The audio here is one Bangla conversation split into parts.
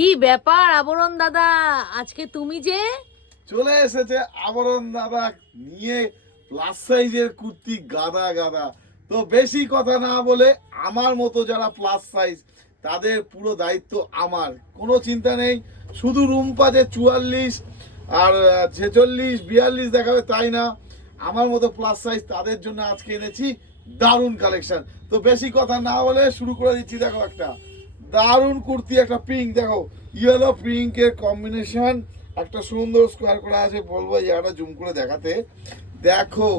কি ব্যাপার আবরণ দাদা, আজকে তুমি যে চলে এসেছে আবরণ দাদা নিয়ে প্লাস সাইজের কুর্তি গাদা গাদা। তো বেশি কথা না বলে আমার মতো যারা প্লাস সাইজ তাদের পুরো দায়িত্ব আমার, কোনো চিন্তা নেই। শুধু রুম্পা যে 44 আর 46 42 দেখাবে তাই না, আমার মতো প্লাস সাইজ তাদের জন্য আজকে এনেছি দারুণ কালেকশন। তো বেশি কথা না বলে শুরু করে দিচ্ছি। দেখো একটা দারুণ কুর্তি, একটা পিঙ্ক, দেখো ইয়েলো পিঙ্কের কম্বিনেশন, একটা সুন্দর স্কোয়ার করা আছে। বলবো ইয়াটা জুম করে দেখাতে, দেখো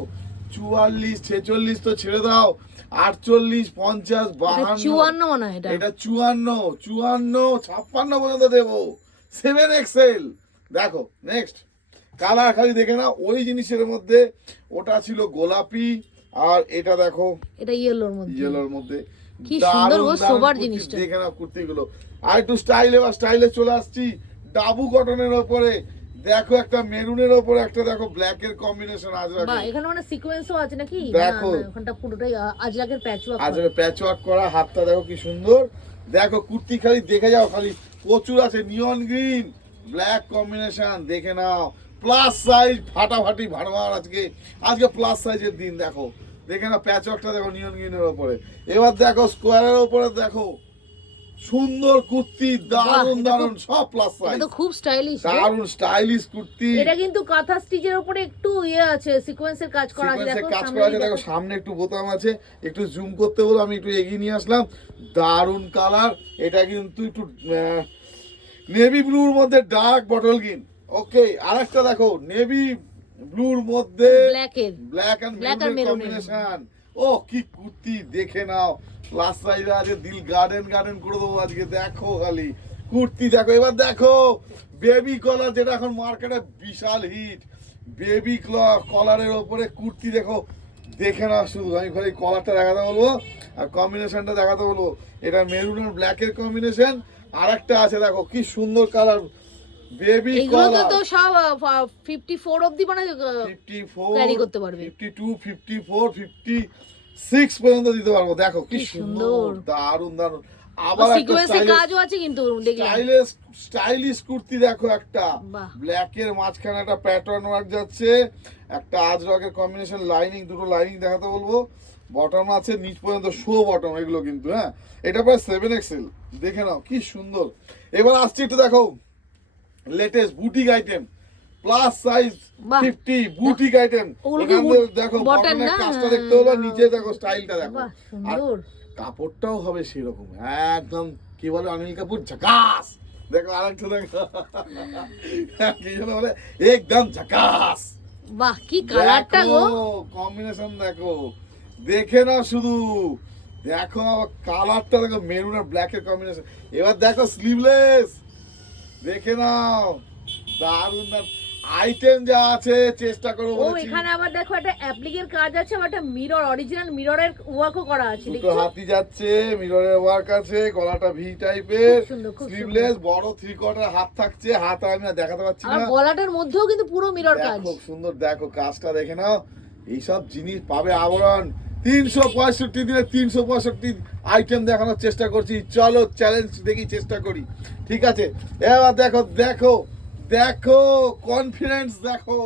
44 46 তো ছেড়ে দাও, 48 50 52 54 মনে হয় এটা 54 54 56 পর্যন্ত দেবো, 7XL। দেখো নেক্সট কালার খালি দেখে না, ওই জিনিসের মধ্যে ওটা ছিল গোলাপি, আর এটা দেখো এটা ইয়েলোর মধ্যে। ইয়েলোর মধ্যে কি সুন্দর গো সোবার কুর্তি, জিনিসটা। দেখে না কুর্তিগুলো। আর একটু স্টাইলে চলে আসছি ডাবু কটনের ওপরে। দেখো একটা মেরুনের ওপরে একটা দেখো ব্ল্যাকের কম্বিনেশন আজরাক। বাহ, এখানে মানে সিকোয়েন্সও আছে নাকি? দেখো ওখানটা পুরোটাই আজরাকের প্যাচওয়ার্ক। আজরাকের প্যাচওয়ার্ক করা, হাতটা দেখো কি সুন্দর। দেখো কুর্তি খালি দেখে যাও, খালি প্রচুর আছে। নিয়ন গ্রিন ব্ল্যাক কম্বিনেশন, দেখে নাও। প্লাস সাইজ ফাটাফাটি ভাড়মার, আজকে প্লাস সাইজের দিন। দেখো দেখে না প্যাচওয়ার্কটা দেখো নিয়ন গ্রিনের ওপরে। এবার দেখো স্কোয়ারের ওপরে দেখো সুন্দর কুর্তি, দারুন দারুন, সব প্লাস সাইজ। এটা তো খুব স্টাইলিশ, দারুন স্টাইলিশ কুর্তি। এটা কিন্তু কাঁথা স্টিচের উপরে একটু ইয়ে আছে, সিকোয়েন্সের কাজ করা আছে। সিকোয়েন্সের দেখো কাজ করা আছে, দেখো সামনে একটু বোতাম আছে, একটু জুম করতে বলো, আমি একটু এগিয়ে নিয়ে আসলাম। দারুন কালার, এটা কিন্তু একটু নেভি ব্লুর মধ্যে ডার্ক বটল গ্রিন। ওকে, আরেকটা দেখো নেভি ব্লুর মধ্যে ব্ল্যাক এন্ড মেরুন কম্বিনেশন। ও কি কুর্তি, দেখে নাও। প্লাস সাইজ আছে, দিল গার্ডেন করে দেবো আজকে। দেখো খালি কুর্তি দেখো। এবার দেখো বেবি কলার, যেটা এখন মার্কেটে বিশাল হিট। বেবি কলারের ওপরে কুর্তি দেখো, দেখে না শুধু। আমি খালি কলারটা দেখাতে বলবো আর কম্বিনেশনটা দেখাতে বলবো। এটা মেরুন আর ব্ল্যাকের কম্বিনেশন। আর একটা আছে দেখো কি সুন্দর কালার, বেবি কলার। তো সব 54 অবধি মানে 54 ক্যারি করতে পারবে, 52 54 56 পর্যন্ত দিতে পারবো। দেখো কি সুন্দর, দারুন দারুন। আবার সিকোয়েন্সের কাজও আছে কিন্তু দেখলাম। স্টাইলিশ কুর্তি দেখো, একটা ব্ল্যাক এর মাঝখানে একটা প্যাটার্ন ওয়ার্ক যাচ্ছে, একটা আজরকের কম্বিনেশন, লাইনিং, দুটো লাইনিং দেখাতে বলবো। বটম আছে নিচ পর্যন্ত, শো বটম এগুলো কিন্তু। হ্যাঁ, এটা প্রায় 7XL, দেখে নাও কি সুন্দর। এবার আসছি একটু দেখো latest boutique item, plus size 50 boutique item. দেখো বটনের কাজটা দেখতে হলো, নিচে দেখো স্টাইলটা দেখো, আর কাপড়টাও হবে সেরকম একদম, কি বলে অনিল কাপুর, ঝাকাস। দেখো আরেকটা দেখো কি যেন বলে, একদম ঝাকাস। বাহ, কি কালারটা গো, কম্বিনেশন দেখো, দেখে না শুধু। দেখো কালারটা দেখো, মেরুন আর ব্ল্যাক এর কম্বিনেশন। এবার দেখো স্লিভলেস, দেখে নাও, দারুন দারুন আইটেম যা আছে চেষ্টা করো বলেছি। ও এখানে আবার দেখো একটা অ্যাপ্লিকের কাজ আছে, আবার একটা মিরর, অরিজিনাল মিররের ওয়ার্কও করা আছে। দুটো হাতি যাচ্ছে, মিররের ওয়ার্ক আছে, গলাটা ভি টাইপের, স্লিভলেস, বড় 3/4 হাত থাকছে। হাত আমি দেখাতে পাচ্ছি না, আর গলাটার মধ্যেও কিন্তু পুরো মিরর কাজ। খুব সুন্দর। দেখো কাজটা দেখে নাও। এইসব জিনিস পাবে আবরণ 365 দিনে 365 আইটেম দেখানোর চেষ্টা করছি। চলো চ্যালেঞ্জ দেখি, চেষ্টা করি, ঠিক আছে? এবার দেখো দেখো দেখো কনফিডেন্স দেখো,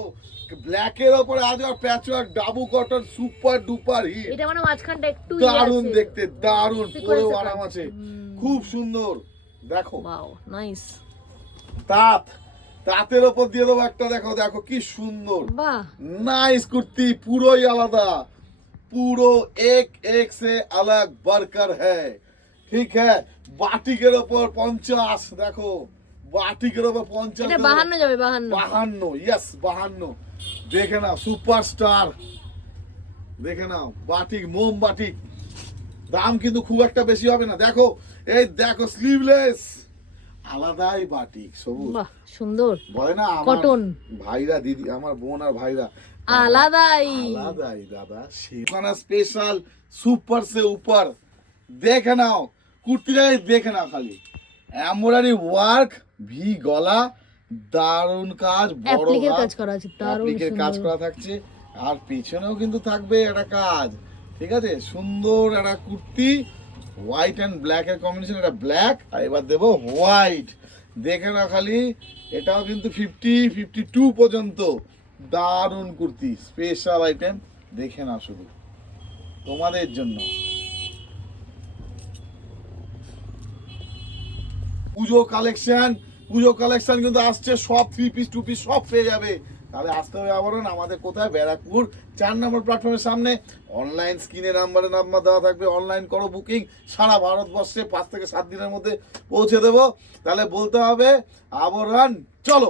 ব্ল্যাকের উপরে আজ আর patchwork dabu cotton, super duper hit. এটা মানে মাঝখানটা একটু দারুণ দেখতে, দারুণ, পুরো আরাম আছে, খুব সুন্দর। দেখো ওয়াও, নাইস। তাঁতের উপর দিয়ে দেবো একটা, দেখো দেখো কি সুন্দর, বাহ, নাইস কুর্তি, পুরোই আলাদা, পুরো এক সে আলাগ বরকর হ্যায়, ঠিক হ্যাঁ। বাটিকের ওপর 50, দেখো বাটিকের ওপর 50, এটা 52 যাবে, 52, ইয়েস 52। দেখে নাও সুপারস্টার, দেখে নাও বাটিক, মোম বাটিক। দাম কিন্তু খুব একটা বেশি হবে না। দেখো এই দেখো স্লিভলেস, আলাদাই বাটিক, সবুজ, বাহ সুন্দর, বলে না কটন। ভাইরা দিদি, আমার বোন আর ভাইরা আলাদাই দাদা, সেখানে স্পেশাল সুপার সে উপর। দেখে নাও কুর্তিটাই, দেখে নাও খালি এমব্রয়ডারি ওয়ার্ক, ভি গলা, দারুন কাজ, বড় কাজ করা আছে, দারুন কাজ করা থাকছে। আর পিছনেও কিন্তু থাকবে একটা কাজ, ঠিক আছে? সুন্দর একটা কুর্তি, হোয়াইট এন্ড ব্ল্যাক এর কম্বিনেশন, এটা ব্ল্যাক, আর এবার দেবো হোয়াইট। দেখে না খালি, এটাও কিন্তু 52 পর্যন্ত। দারুণ কুর্তি, স্পেশাল আইটেম, দেখে না শুধু তোমাদের জন্য। পুজো কালেকশন কিন্তু আসছে, সব 3 পিস 2 পিস সব পেয়ে যাবে। তাহলে আসতে হবে আবরণ আমাদের কোথায়, ব্যারাকপুর 4 নম্বর প্ল্যাটফর্মের সামনে। অনলাইন স্ক্রিনে নাম্বার দেওয়া থাকবে, অনলাইন করো বুকিং, সারা ভারতবর্ষে 5 থেকে 7 দিনের মধ্যে পৌঁছে দেবো। তাহলে বলতে হবে আবরণ চলো।